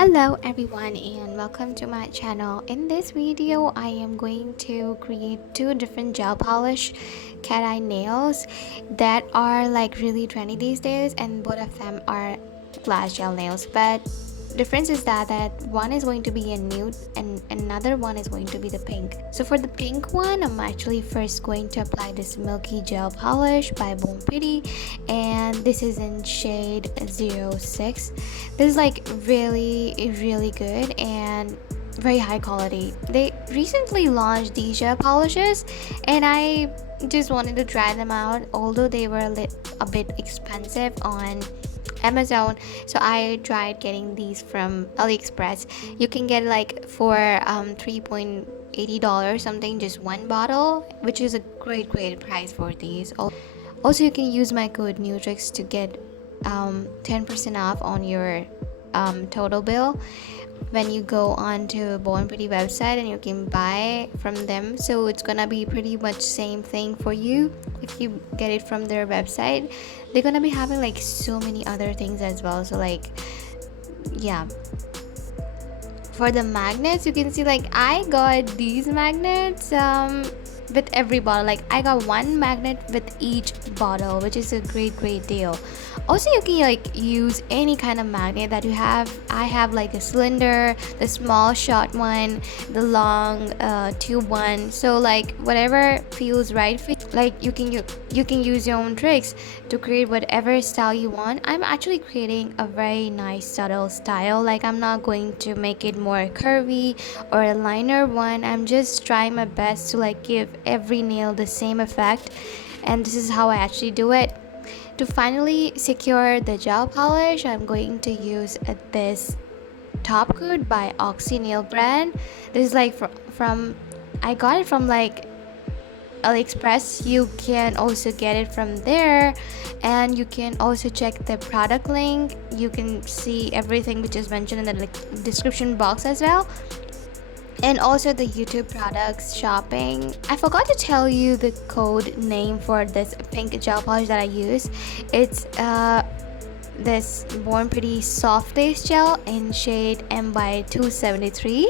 Hello everyone and welcome to my channel. In this video I am going to create two different gel polish cat eye nails that are like really trendy these days, and both of them are glass gel nails, but difference is that one is going to be a nude and another one is going to be the pink. So for the pink one, I'm actually first going to apply this milky gel polish by Born Pretty, and this is in shade 06. This is like really good and very high quality. They recently launched these gel polishes and I just wanted to try them out, although they were a bit expensive on Amazon. So I tried getting these from AliExpress. You can get like for $3.80 something, just one bottle, which is a great price for these. Also, you can use my code Nutrix to get 10% off on your total bill when you go on to Born Pretty website, and you can buy from them. So it's gonna be pretty much same thing for you if you get it from their website. They're gonna be having like so many other things as well. So like, yeah. For the magnets, you can see like I got these magnets with every bottle. Like I got one magnet with each bottle, which is a great deal. Also, you can like use any kind of magnet that you have. I have like a cylinder, the small short one, the long tube one. So like whatever feels right for you. Like you can use your own tricks to create whatever style you want. I'm actually creating a very nice subtle style. Like I'm not going to make it more curvy or a liner one. I'm just trying my best to like give every nail the same effect, and this is how I actually do it. To finally secure the gel polish, I'm going to use this top coat by Oxy Nail brand. This is like from I got it from like AliExpress. You can also get it from there, and you can also check the product link. You can see everything which is mentioned in the description box as well, and also the YouTube products shopping. I forgot to tell you the code name for this pink gel polish that I use. It's this Born Pretty soft base gel in shade M by 273.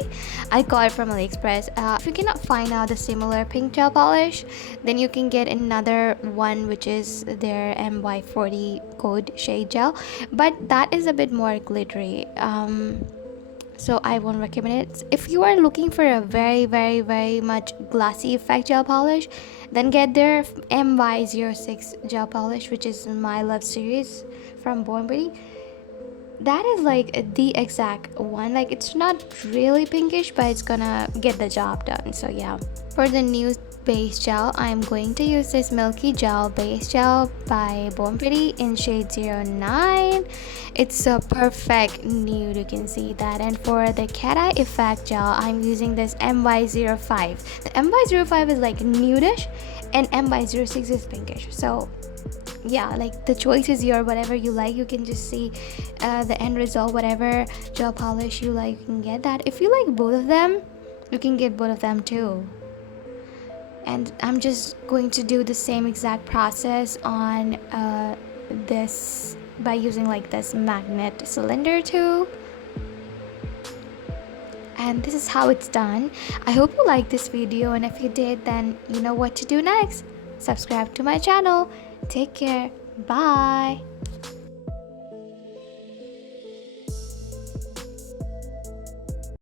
I got it from AliExpress. If you cannot find out the similar pink gel polish, then you can get another one which is their M by 40 code shade gel, but that is a bit more glittery. So I won't recommend it. If you are looking for a very much glassy effect gel polish, then get their MY06 gel polish, which is my love series from Born Pretty. That is like the exact one. Like it's not really pinkish, but it's gonna get the job done. So yeah. For the new base gel, I'm going to use this milky gel base gel by Born Pretty in shade 09. It's a perfect nude, you can see that. And for the cat eye effect gel, I'm using this MY05. The MY05 is like nudish and MY06 is pinkish. So yeah, like the choice is your whatever you like. You can just see the end result. Whatever gel polish you like, you can get that. If you like both of them, you can get both of them too. And I'm just going to do the same exact process on this by using like this magnet cylinder too. And this is how it's done. I hope you liked this video, and if you did, then you know what to do next. Subscribe to my channel. Take care. Bye.